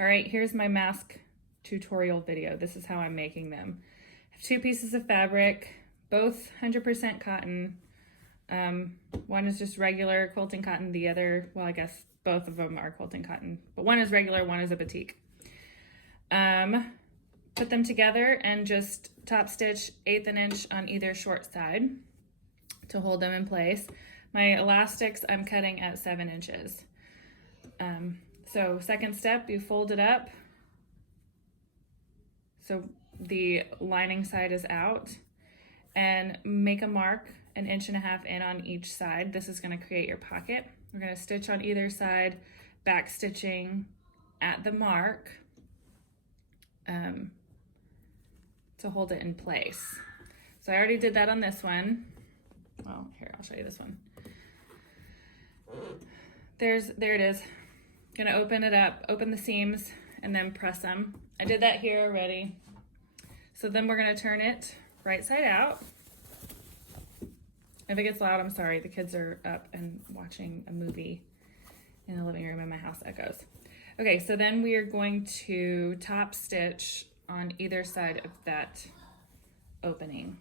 All right, here's my mask tutorial video. This is how I'm making them. I have 2 pieces of fabric, both 100% cotton. One is just regular quilting cotton, the other, well, I guess both of them are quilting cotton, but one is regular, one is a batik. Put them together and just top stitch 1/8 an inch on either short side to hold them in place. My elastics I'm cutting at 7 inches. So second step, you fold it up so the lining side is out, and make a mark 1.5 inches in on each side. This is going to create your pocket. We're going to stitch on either side, back stitching at the mark to hold it in place. So I already did that on this one. Well, here, I'll show you this one. There it is. Gonna open it up, open the seams, and then press them. I did that here already. So then we're gonna turn it right side out. If it gets loud, I'm sorry. The kids are up and watching a movie in the living room and my house echoes. Okay, so then we are going to top stitch on either side of that opening.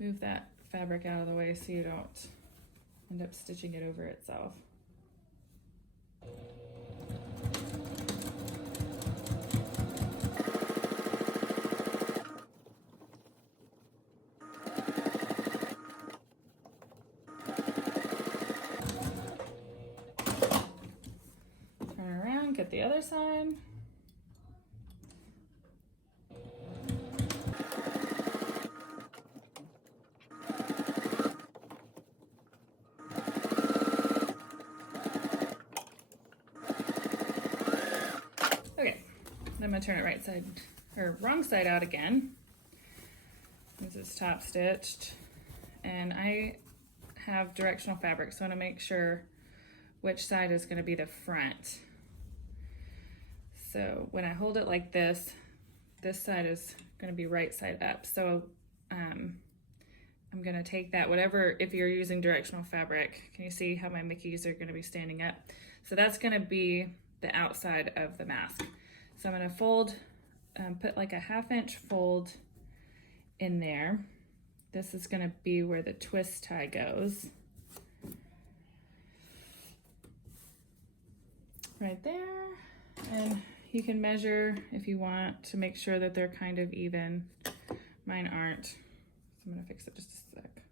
Move that fabric out of the way so you don't end up stitching it over itself. Turn around, get the other side. I'm gonna turn it right side or wrong side out again. This is top stitched, and I have directional fabric, so I want to make sure which side is going to be the front. So when I hold it like this side is going to be right side up. So I'm going to take that, whatever, if you're using directional fabric, can you see how my Mickeys are going to be standing up? So that's going to be the outside of the mask. So I'm going to fold, put like a 1/2 inch fold in there. This is going to be where the twist tie goes. Right there. And you can measure if you want to make sure that they're kind of even. Mine aren't. So I'm going to fix it just a sec.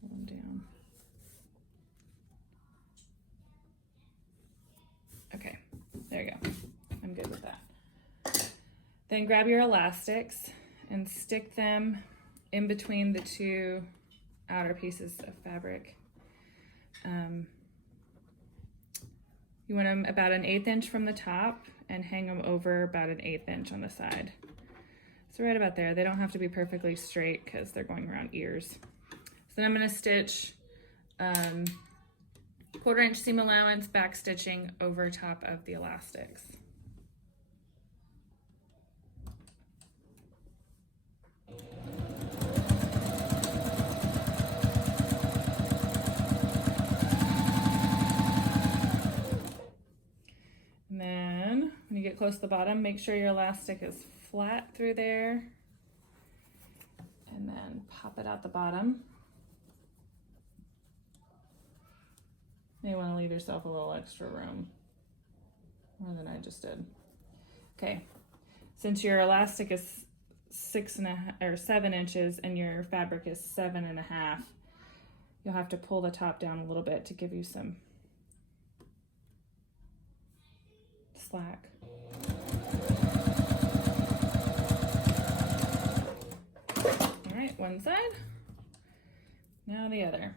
Pull them down. Okay, there you go. I'm good with that. Then grab your elastics and stick them in between the 2 outer pieces of fabric. You want them about 1/8 inch from the top and hang them over about 1/8 inch on the side. So right about there. They don't have to be perfectly straight because they're going around ears. So then I'm going to stitch 1/4 inch seam allowance, back stitching over top of the elastics. And then when you get close to the bottom, make sure your elastic is flat through there, and then pop it out the bottom. You want to leave yourself a little extra room, more than I just did. Okay, since your elastic is 7 inches and your fabric is 7.5, you'll have to pull the top down a little bit to give you some slack. All right, one side, now the other.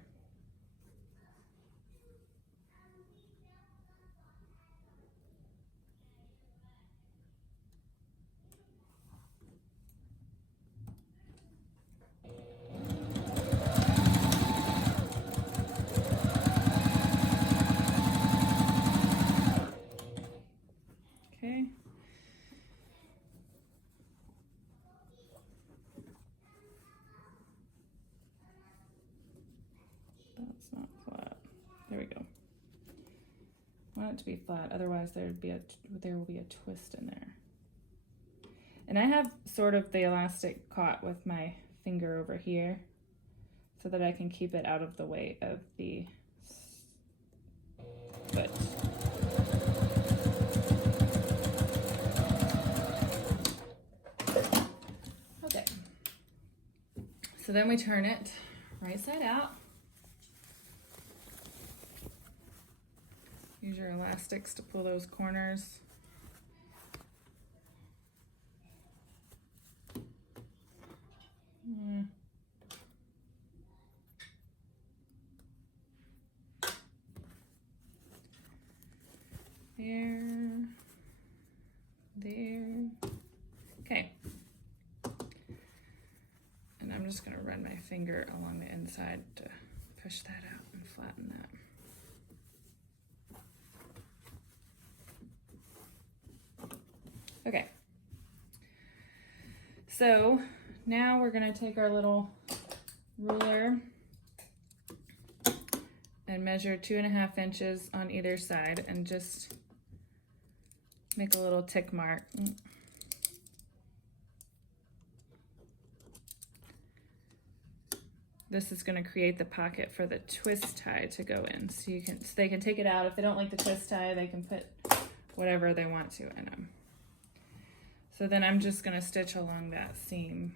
want it to be flat, otherwise there will be a twist in there. And I have sort of the elastic caught with my finger over here so that I can keep it out of the way of the foot. Okay, so then we turn it right side out. Use your elastics to pull those corners. There. Okay. And I'm just gonna run my finger along the inside to push that out and flatten that. Okay. So now we're gonna take our little ruler and measure 2.5 inches on either side and just make a little tick mark. This is going to create the pocket for the twist tie to go in. So they can take it out. If they don't like the twist tie, they can put whatever they want to in them. So then I'm just going to stitch along that seam.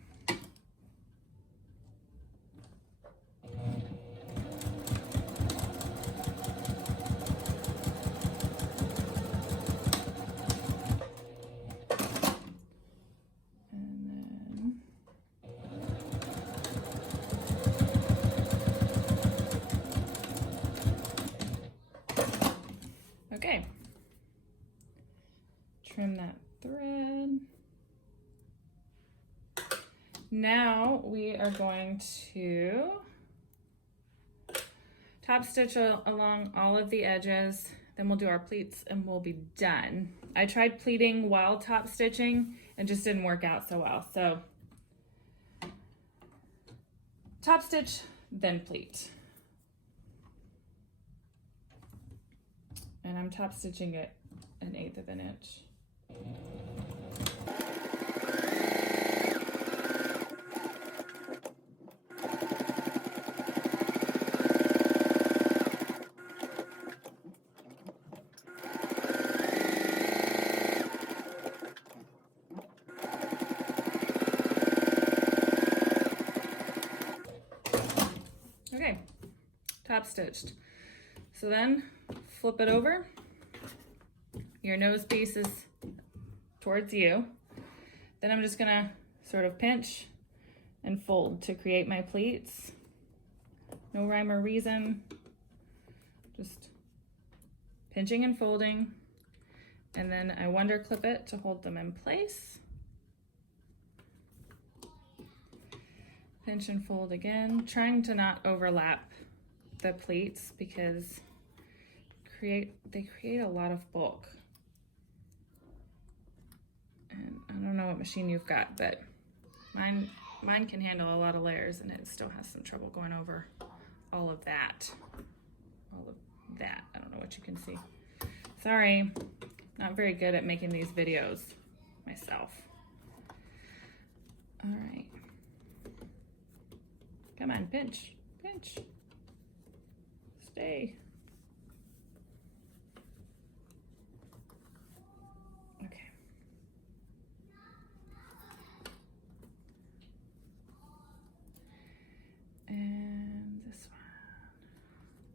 Okay, trim that thread. Now we are going to top stitch along all of the edges, then we'll do our pleats and we'll be done. I tried pleating while top stitching and just didn't work out so well. So top stitch, then pleat. And I'm top stitching it 1/8 of an inch. Okay, top stitched. So then flip it over. Your nose piece is towards you. Then I'm just gonna sort of pinch and fold to create my pleats. No rhyme or reason, just pinching and folding. And then I wonder clip it to hold them in place. Pinch and fold again, trying to not overlap the pleats because they create a lot of bulk. And I don't know what machine you've got, but mine can handle a lot of layers and it still has some trouble going over all of that. I don't know what you can see. Sorry, not very good at making these videos myself. All right. Come on, pinch, pinch. Stay. Okay. And this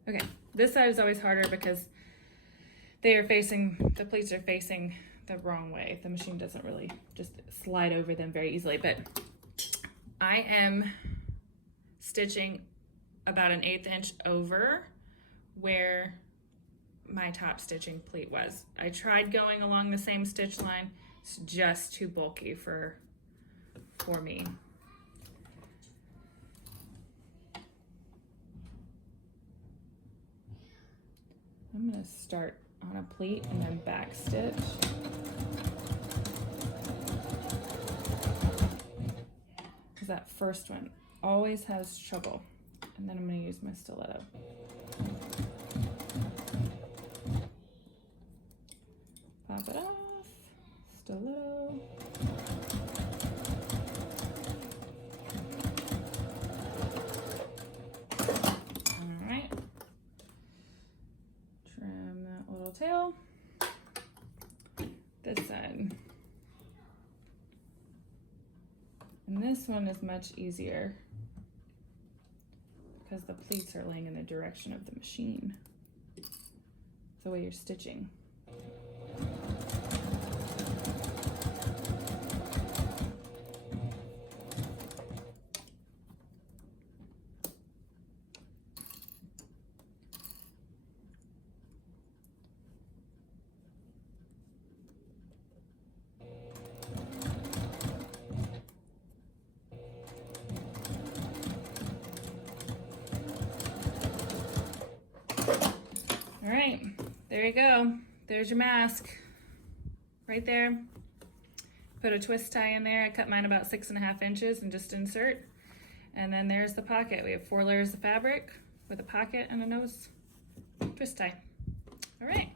one. Okay, this side is always harder because the pleats are facing the wrong way. The machine doesn't really just slide over them very easily, but I am stitching about 1/8 inch over where my top stitching pleat was. I tried going along the same stitch line. It's just too bulky for me. I'm gonna start on a pleat and then back stitch. Because that first one always has trouble. And then I'm gonna use my stiletto. Pop it off, stiletto. All right, trim that little tail. This side. And this one is much easier because the pleats are laying in the direction of the machine. The way you're stitching. All right, there you go. There's your mask right there. Put a twist tie in there. I cut mine about 6.5 inches and just insert. And then there's the pocket. We have 4 layers of fabric with a pocket and a nose twist tie. All right.